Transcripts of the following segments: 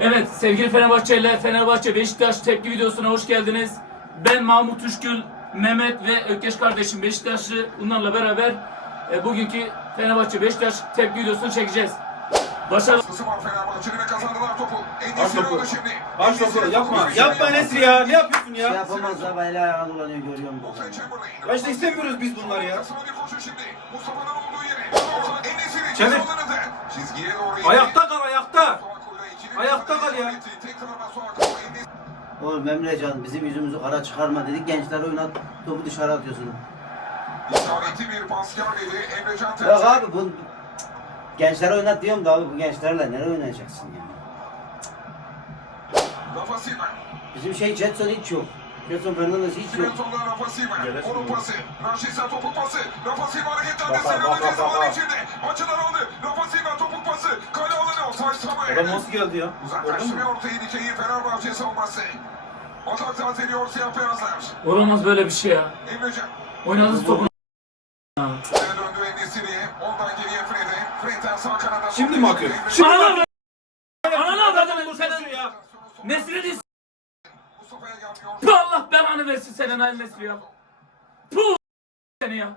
Evet sevgili Fenerbahçeliler, Fenerbahçe Beşiktaş tepki videosuna hoş geldiniz. Ben Mahmut Uşgül, Mehmet ve Ökkeş kardeşim Beşiktaşlı. Bunlarla beraber e, bugünkü Fenerbahçe Beşiktaş tepki videosunu çekeceğiz. Başarılı. Fenerbahçe'nin ve kazandılar topu. Aç topu. oldu şimdi. Aç topu yapma. Yapma. Nesri ya. Ne yapıyorsun Şey ya? yapamazlar böyle ayağına dolanıyor Chamberlain. Ya işte istemiyoruz biz bunları ya. Çevir. ayakta. Ayakta kal ya. Oğlum Emrecan bizim yüzümüzü kara çıkarma dedik gençler oynat topu dışarı atıyorsun. İsabetli bir pas gelmedi. Emrecan Yok abi bu gençler oynat diyorum da abi bu gençlerle nereye oynayacaksın ya? Rafa Silva. Bizim şey Jetson hiç yok. Jetson Fernandes hiç yok. Svenson'dan Rafa Silva. Onun pası. Raşitsa topu pası. Rafa Silva hareketlendi. Bak, ceza alanı içinde. Adam nasıl geldi ya? Uzaklaştırıyor dikeyi Fenerbahçe savunması. Atak tazeliyor siyah beyazlar. Olamaz böyle bir şey ya. Emrecan. Oynadığınız topun. Geri döndü Enesiri'ye. Ondan geriye Fred'e. Fred'den sağ kanada. Şimdi mi atıyor? Şimdi mi atıyor? Ananı avradını bu Sen senin. ya. Gelmiyor. Puh Allah belanı versin senin Ali Nesri ya. Puh seni ya.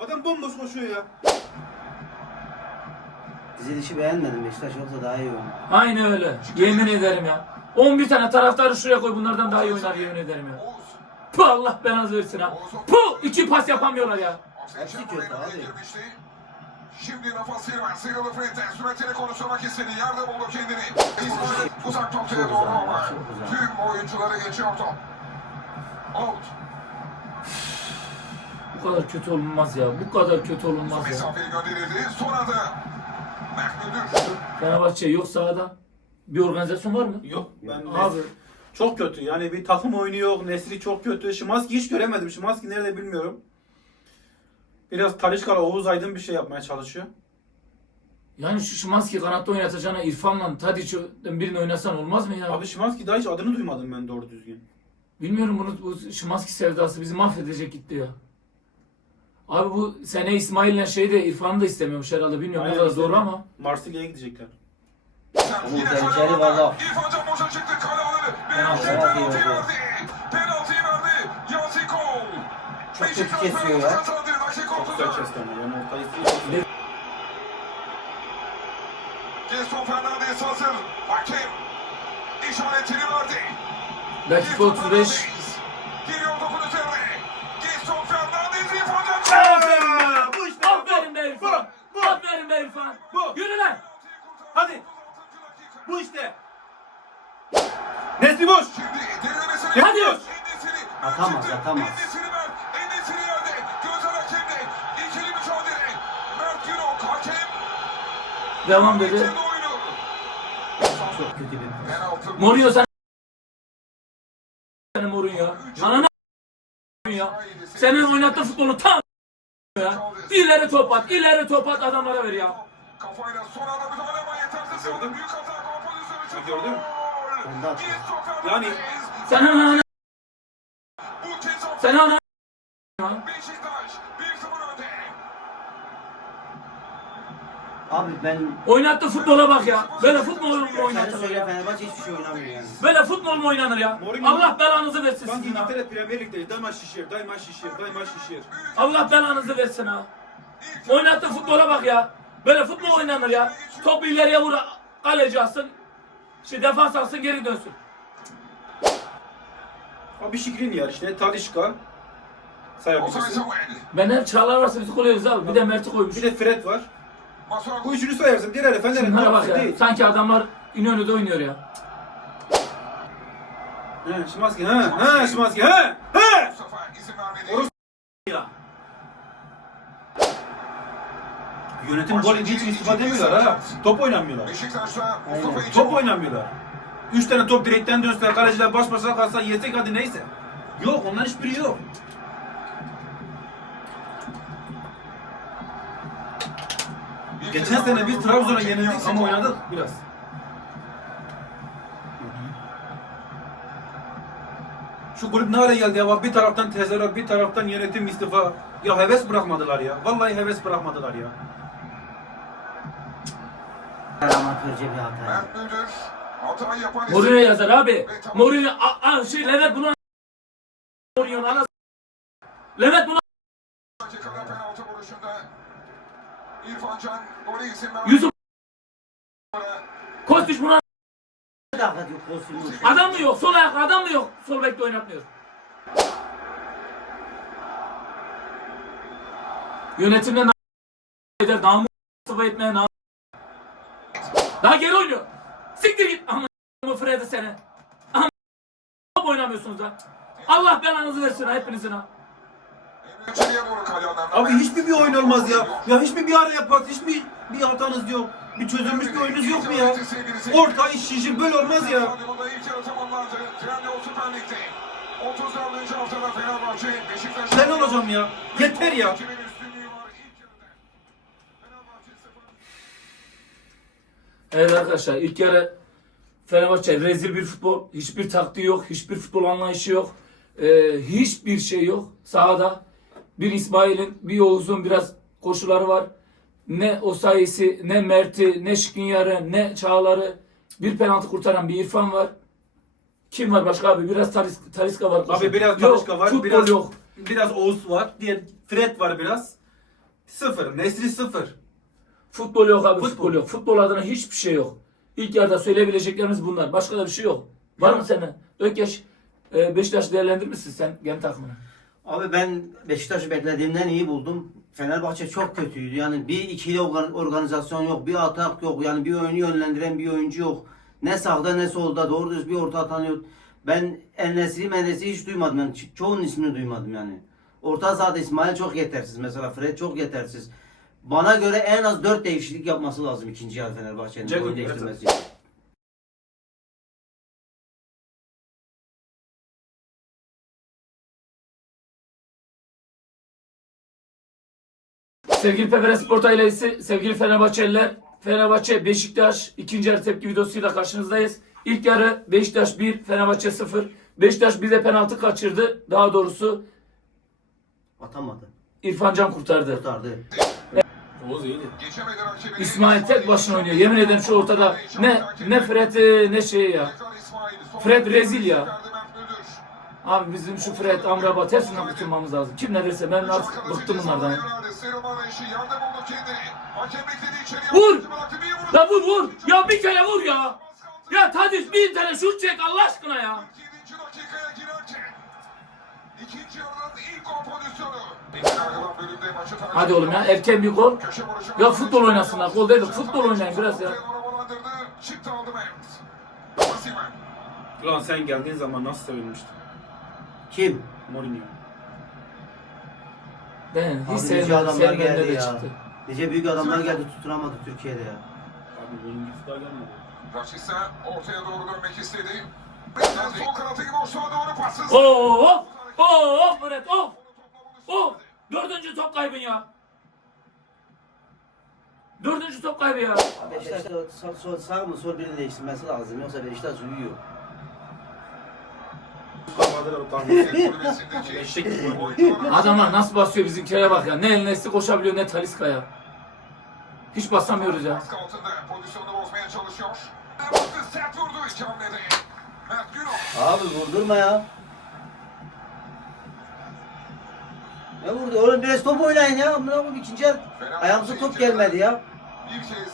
Adam bomboş koşuyor ya. Dizilişi beğenmedim Beşiktaş yoksa daha iyi oynar. Aynı öyle. Yemin ederim ya. 11 tane taraftarı şuraya koy bunlardan daha iyi oynar yemin ederim ya. Puh Allah belanı versin ha. Puh iki pas yapamıyorlar ya. Hepsi kötü abi. Şimdi Rafa Silva sıyrıldı Fred'den. Süratini konuşturmak istedi. Yerde buldu kendini. İsmail uzak noktaya doğru ama. Tüm oyuncuları geçiyor top. Out. Bu kadar kötü olmaz ya. Bu kadar kötü olmaz ya. Mesafeli gönderildi. Son anda Mert Müldür. Fenerbahçe yok sahada. Bir organizasyon var mı? Yok ben Abi çok kötü. Yani bir takım oyunu yok. Nesri çok kötü. Şimanski hiç göremedim. Şimanski nerede bilmiyorum. Biraz Talişka'la Oğuz Aydın bir şey yapmaya çalışıyor. yani şu Şimanski kanatta oynatacağına İrfan'la Tadic'den birini oynasan olmaz mı ya? Abi Şimanski daha hiç adını duymadım ben doğru düzgün. Bilmiyorum bunu bu Şimanski sevdası bizi mahvedecek gitti ya. Abi bu sene İsmail'le şey de İrfan'ı da istemiyormuş herhalde bilmiyorum ne Aynen, kadar doğru ama. Marsilya'ya gidecekler. Oğlum Yine tehlikeli kale valla. aldı. İrfan Can boşa çıktı kale aldı. Beyaz Penaltı, penaltıyı penaltı. verdi. Penaltıyı verdi. Yasikol. Çok kötü kesiyor ya. Çok güzel kesti ama ben ortayı Ne- Gerson Fernandes hazır. Hakem işaretini verdi. Dakika Gerson Fernandes. 35 hakem. Devam dedi. Çok kötü bir. Mourinho sen senin Mourinho. Ananı ya. Senin oynattığı futbolu tam ya. İleri top at, ileri top at adamlara ver ya. Kafayla son anda müdahale ama yetersiz mü? Büyük hata gol pozisyonu çıktı. Gördün mü? Yani- Fernandes. Senin Beşiktaş 1-0 önde. Abi ben Oynattığı futbola bak ya. Böyle futbol mu sen oynatılır söyle? Fenerbahçe hiçbir şey oynamıyor yani. Böyle futbol mu oynanır ya? Mourinho- Allah belanızı versin Sanki sizin ha. İngiltere Premier Lig'deyiz. Daima şişir, daima şişir, daima şişir. Allah belanızı versin ha. Oynattığı futbola bak ya. Böyle futbol oynanır ya. Top ileriye vur, kaleci alsın. Şey defans alsın geri dönsün. Abi Şikrin yer işte. Talişka. Sayabilirsin. Ben hep Çağlar varsa bizi koyuyoruz abi. Bir de Mert'i koymuş. Bir de Fred var. Bu üçünü sayarsın. Diğer Fener'in Şunlara bak ya. değil. Sanki adamlar İnönü'de oynuyor ya. He, Şimanski. Ha, ha, Şimanski. Ha, ha. Orası- Ya. Yönetim gol için istifa demiyorlar ha. Top oynamıyorlar. Top oynamıyorlar. Üç tane top direkten dönse, kaleciler baş başa kalsa yesek hadi neyse. Yok, onların hiçbiri yok. Bir Geçen sene daha biz. Trabzon'a yenildik ama oynadık biraz. Şu kulüp ne hale geldi ya? Bak bir taraftan tezahürat, bir taraftan yönetim istifa. Ya heves bırakmadılar ya. Vallahi heves bırakmadılar ya. Amatörce bir hata. Mert Müldür. Mourinho yazar abi. Mourinho a, şey Levent bunu Mourinho ana Levent verdi. Yusuf Kostić buna adam mı yok? Sol ayak adam mı yok? Sol bekle oynatmıyor. Yönetimde na- eder sıfır etmeye namus. Daha geri oynuyor. Siktir git. Ama bu Fred'i seni. Top oynamıyorsunuz ha. Allah belanızı versin ha hepinizin ha. Abi hiçbir bir oyun olmaz ya. Ya hiçbir bir ara yapmaz. Hiçbir bir hatanız yok. Bir çözülmüş bir oyununuz yok mu ya? Orta iş şişir böyle olmaz ya. Stadyumunda ilk yarı tamamlandı. Trendyol Süper Lig'de. 34. haftada Fenerbahçe. Ben olacağım ya. Yeter ya. Evet arkadaşlar ilk yarı Fenerbahçe rezil bir futbol. Hiçbir taktiği yok. Hiçbir futbol anlayışı yok. Ee, hiçbir şey yok sahada. Bir İsmail'in bir Oğuz'un biraz koşuları var. Ne o sayısı, ne Mert'i, ne Şikinyar'ı, ne Çağlar'ı. Bir penaltı kurtaran bir İrfan var. Kim var başka abi? Biraz Talis, Taliska var. koşan. Abi biraz Yok, Talişka var. Futbol Biraz yok. Biraz Oğuz var. Diğer Fred var biraz. Sıfır. Nesri sıfır. Futbol yok abi Futbol. futbol, yok. Futbol adına hiçbir şey yok. İlk yarıda söyleyebileceklerimiz bunlar. Başka da bir şey yok. Var mı senin? Ökeş e, Beşiktaş değerlendirmişsin sen gen takımını. Abi ben Beşiktaş'ı beklediğimden iyi buldum. Fenerbahçe çok kötüydü. Yani bir ikili organ- organizasyon yok, bir atak yok. Yani bir oyunu yönlendiren bir oyuncu yok. Ne sağda ne solda doğru düz bir orta atan yok. Ben Enes'i Menes'i hiç duymadım. Yani ço- çoğunun ismini duymadım yani. Orta sahada İsmail çok yetersiz mesela. Fred çok yetersiz. Bana göre en az 4 değişiklik yapması lazım ikinci yarı Fenerbahçe'nin Ceko- oyun değiştirmesi için. Sevgili Pevere Spor ailesi, sevgili Fenerbahçeliler, Fenerbahçe Beşiktaş ikinci yarı tepki videosuyla karşınızdayız. İlk yarı Beşiktaş 1, Fenerbahçe 0. Beşiktaş bize penaltı kaçırdı. Daha doğrusu Atamadı. İrfan Can kurtardı. Kurtardı. Oğuz iyiydi. İsmail tek başına oynuyor. Yemin ederim şu ortada ne ne Fred'i ne şey ya. Fred rezil ya. Abi bizim şu Fred, Amrabat hepsinden kurtulmamız lazım. Kim ne derse ben artık bıktım bunlardan. Vur! La vur vur! Ya bir kere vur ya! Ya Tadiç bir tane şut çek Allah aşkına ya! 47. dakikaya girerken ikinci yarının ilk gol pozisyonu. İlk yarıdan bölümde maçı takip Hadi oğlum ya erken bir gol. Köşe vuruşu Ya futbol oynasınlar, gol değil de futbol oynayın biraz ya. Ortaya doğru havalandırdı. Çıktı aldı Mert. Osimhen. Ulan sen geldiğin zaman nasıl sevinmiştim. Kim? Mourinho. Ben Abi hiç nice sevmem, adamlar sevmemde geldi de ya. çıktı. Nice büyük adamlar geldi tutturamadı Türkiye'de ya. Abi bunun gitsi daha gelmedi. Rashica ortaya doğru dönmek istedi. Sol kanatı gibi boşluğa doğru passız. Oo! Oo! Fred oh! Oh! Dördüncü top kaybın ya. Dördüncü top kaybı ya. Beşiktaş sağ, sol, sağ mı sol birini değiştirmesi lazım yoksa Beşiktaş uyuyor. Adamlar nasıl basıyor bizimkilere bak ya. Ne El Nesli koşabiliyor ne Taliska ya. Hiç basamıyoruz ya. Baskı altında pozisyonunu Ne vurdu? Oğlum biraz top oynayın ya. Amına koyayım ikinci yer. Ayağımıza top gelmedi ya. Bir kez.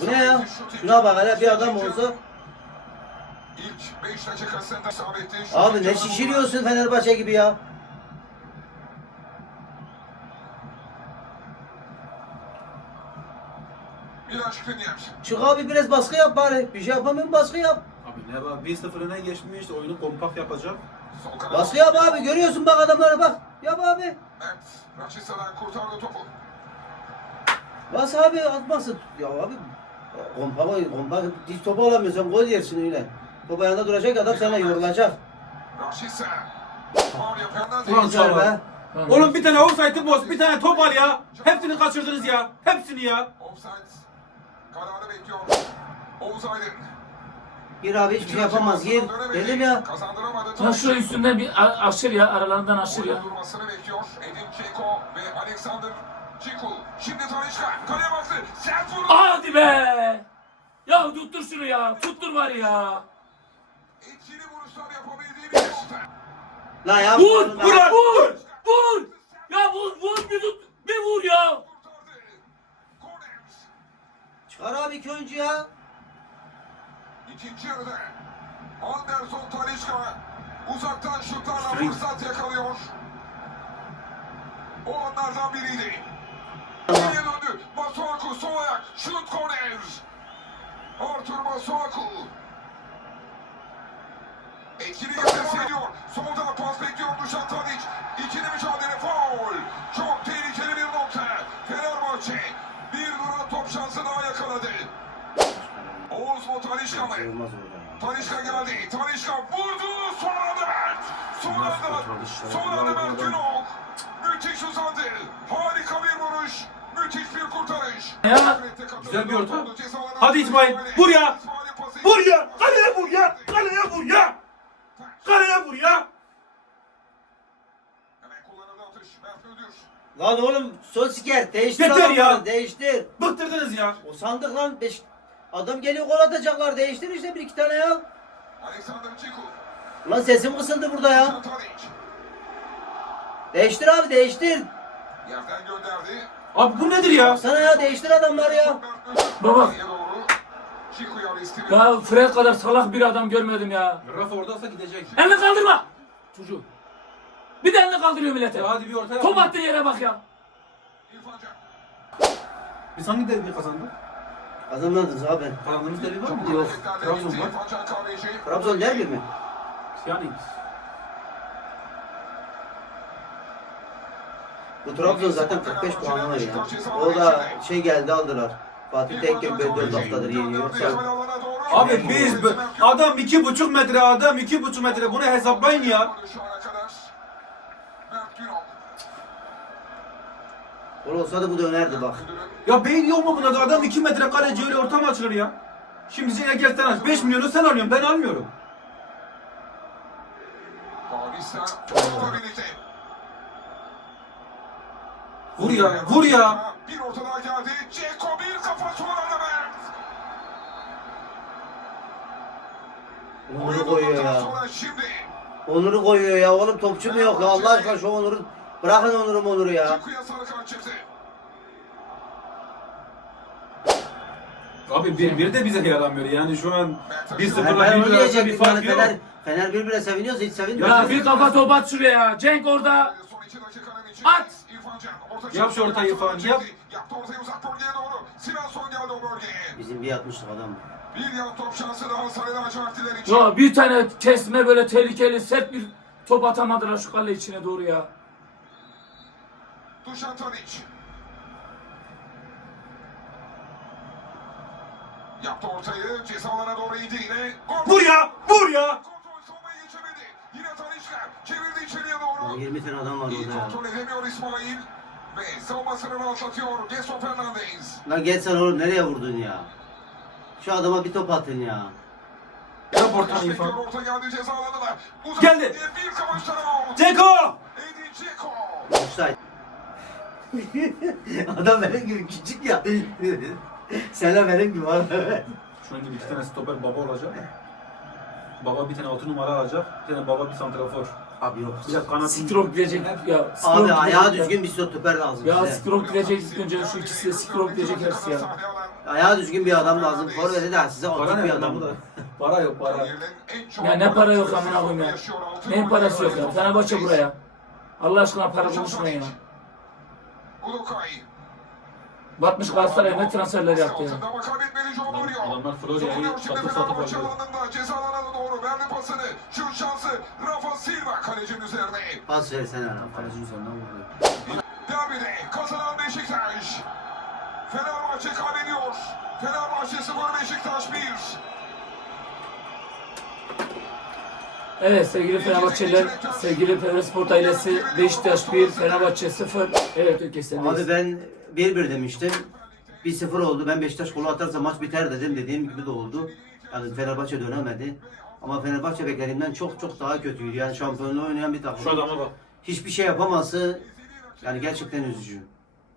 Bu ne ya? Şuna bak hele bir adam olsa. İlk 5 dakikasında isabetli şut Abi ne şişiriyorsun Fenerbahçe gibi ya. Çık abi biraz baskı yap bari. Bir şey yapamıyorum baskı yap. Abi ne var? 1-0 öne geçmiş. Oyunu kompakt yapacak. Baskı yap abi. Görüyorsun bak adamlara bak. Yap abi. Mert. Raşitsa'dan kurtardı topu. Bas abi atmasın. Ya abi. Kompa kompa hiç topu alamıyorsan gol yersin öyle. Top ayağında duracak adam sana yorulacak. Yapıyor. Ulan Çağlar. be. Oğlum bir tane offside'ı boz. Bir tane top al ya. Hepsini kaçırdınız ya. Hepsini ya. Offside. Kararı bekliyor. Oğuz Aydın. Gir abi hiçbir şey yapamaz. Gir. Dedim ya. Şu üstünden bir aşır ya aralarından aşır ya. Durmasını bekliyor. Edin Çeko ve Alexander Çikul. Şimdi Tanışka. Kaleye baktı. Sert vurdu. Hadi be! Ya tuttur şunu ya. Tuttur var ya. Etkili vuruşlar yapabildiği bir nokta. La ya Vur! Vur! Vur! Vur! Ya vur vur bir tut. Bir vur ya. Çıkar abi iki oyuncu ya. İkinci yarıda Anderson Talişka uzaktan şutlarla fırsat yakalıyor. O anlardan biriydi. Geriye döndü. Masuaku sol ayak. Şut korner. Artur Masuaku. Etkili gelmesi ediyor. Solda pas bekliyor Dušan Tadić. İkili mücadele Mu Talişka mı? Talişka geldi. Talişka vurdu. Son anda Mert. Son anda. Son anda Mert Günok. Müthiş uzandı. Harika bir vuruş. Müthiş bir kurtarış. Ya. Güzel bir orta. Hadi İsmail, vur ya. Vur ya! Kaleye vur ya! Kaleye vur ya! Kaleye vur ya! Hemen kullanıldı atış. Mert Ödür. Lan oğlum Sosiker değiştir Yeter ya. değiştir. Bıktırdınız ya. O sandık lan beş... Adam geliyor gol atacaklar değiştir işte bir iki tane ya. Lan sesim kısıldı burada ya. Değiştir abi değiştir. Yerden gönderdi. Abi bu nedir ya? Sana ya değiştir adamları ya. Baba. Ya Fred kadar salak bir adam görmedim ya. Rafa oradaysa gidecek. Elini kaldırma. Çocuğu. Bir de elini kaldırıyor millete. Ya hadi bir orta Top attığı yere bak ya. Biz hangi derbi kazandık? Kazanmadınız abi. Kazandığımız derbi var mı? Yok. Trabzon var. Trabzon derbi mi? Yani Bu Trabzon zaten 45 puanı var ya. O da şey geldi aldılar. Fatih Tekke böyle 4 haftadır yeniyor. Yoksa Abi biz adam iki buçuk metre adam iki buçuk metre bunu hesaplayın ya. Şu ana kadar Mert Günok. Gol olsa da bu dönerdi bak. Ya beyin yok mu buna da adam iki metre kaleci öyle ortam açılır ya. Şimdi sen gel sen aç. 5 milyonu sen alıyorsun ben almıyorum. Vur ya vur ya. Bir orta daha geldi. Ceko bir kafa sonra Mert. Onur'u koyuyor ya. Onur'u koyuyor ya. Oğlum topçu mu yok ya? Allah aşkına şu Onur'u bırakın Onur'u Onur'u ya. Abi bir, bir de bize yaramıyor yani şu an bir Ben, sıfırla ben bir onu arasında bir fark yok. Fener, Fener birbirine seviniyorsa hiç sevinmiyor. Ya bir kafa top at şuraya ya. Cenk orada. Son. At! Yap şu ortayı Çekti. yap. Yaptı ortayı uzak bölgeye doğru. Svensson geldi o bölgeye. Bizim bir yatmışlık adam. Bir yan top şansı daha Sarı Lacivertliler için. Ya bir tane kesme böyle tehlikeli sert bir top atamadılar şu kale içine doğru ya. Dušan Tadić. Yaptı ortayı. Ceza alana doğru indi yine. Gol. Vur ya vur ya. Kontrol savunmayı geçemedi. Yine Talişka. Çevirdi içeriye doğru. 20 tane adam var İyi orada ya. kontrol edemiyor İsmail. Ve savunmasını rahatlatıyor. Gesso Fernandez. Lan gel sen oğlum nereye vurdun ya? Şu adama bir top atın ya. Yap Bekliyor, İrfan. Orta geldi ceza alanına. Uzak Geldi. diye Bir kavaştan out. Ceko. Edin Dzeko. Offside. adam benim gibi küçük ya. Sen benim gibi var. Şu an gibi iki tane stoper baba olacak. Baba bir tane altı numara alacak. Bir tane baba bir santrafor. Abi yok. Bir de kanat. Stroke gidecek ya. Abi ayağı düzgün bir stoper lazım Ya bize. stroke gidecek ilk önce şu ikisi de stroke gidecek hepsi ya. Ayağı düzgün bir adam lazım. Forvet'e de size Para otik ne bir adam da? Para yok para. Ya ne para yok amına koyayım ya. Neyin parası yok ya. Fenerbahçe buraya. Allah aşkına para konuşmayın ya. Batmış Galatasaray ne transferler yaptı ya. Adamlar Florya'yı şimdi satıp alıyor. Ceza alanına doğru verdi pasını. Şut şansı. Rafa Silva kalecinin üzerine. Pas versene lan. Kaleci üzerinden vurdu. Derbide kazanan Beşiktaş. Fenerbahçe kaybediyor. Fenerbahçe 0 Beşiktaş 1. Evet sevgili Fenerbahçeliler, sevgili Fenerspor ailesi Beşiktaş 1, Fenerbahçe 0. Evet Ökkeş Abi ben 1-1 demiştim. 1-0 oldu. Ben Beşiktaş golü atarsa maç biter dedim. Dediğim gibi de oldu. Yani Fenerbahçe dönemedi. Ama Fenerbahçe beklediğimden çok çok daha kötüydü. Yani şampiyonluğu oynayan bir takım. Şu adama bak. Hiçbir şey yapaması yani gerçekten üzücü.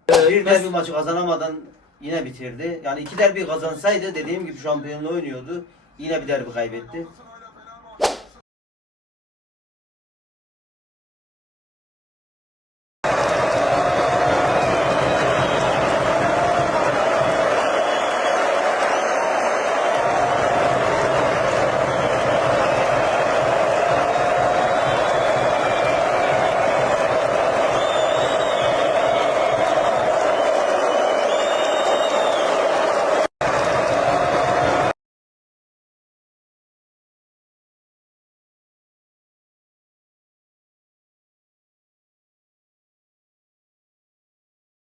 Ee, Bir Mes- de bir maçı kazanamadan yine bitirdi. Yani iki derbi kazansaydı dediğim gibi şampiyonluğu oynuyordu. Yine bir derbi kaybetti.